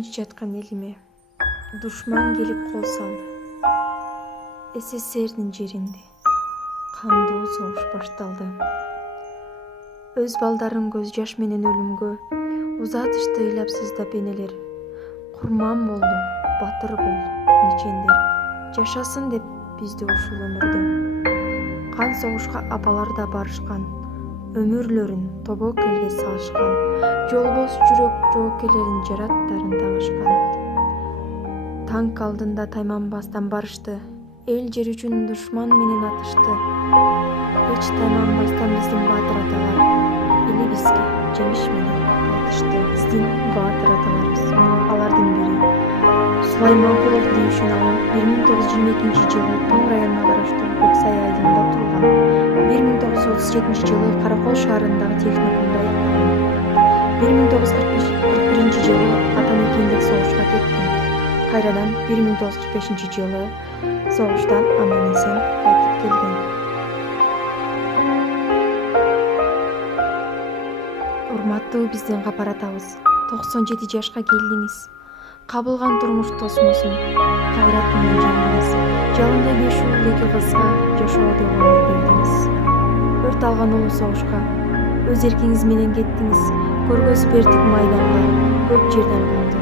тынч жаткан элиме душман келип кол салды. СССРдин жеринде кандуу согуш башталды. Өз балдарын көз жаш менен өлүмгө узатышты ыйлапсыздап энелер. Курман болду, батыр бол нечендер. Жашасын деп бизди ушул өмүрдө. Кан согушка апалар да барышкан. Өмүрлөрүн тобокелге салышкан. Жолбош жүрөк жоокелерин жараттарын тагышкан. Танк алдында тайманбастан барышты. Эл жер үчүн душман менен атышты. Эч тайманбастан биздин баатыр аталар элибизге жемиш менен кайтышты. Биздин баатыр аталарыбыз. Алардын бири Сулайманкулов Дейшин алым 1922-жылы Тоң районуна караштуу Көксай айылында туулган. 1937-жылы Каракол шаарындагы техникумда аяктаган. 1941-жылы атамекендик согушка кеткен. Кайрадан 1945-жылы согуштан аман-эсен кайтып келген. Урматтуу биздин капар атабыз, 97 жашка келдиңиз. Кабылган турмуш тосмосун, кайрат менен жеңдиңиз. Жалындай 5 уулу 2 кызга жашоодо өмүр бердиңиз. Өрт алган улуу согушка өз эркиңиз менен кеттиңиз. Көргөз бердик майданга, көп жерден калды.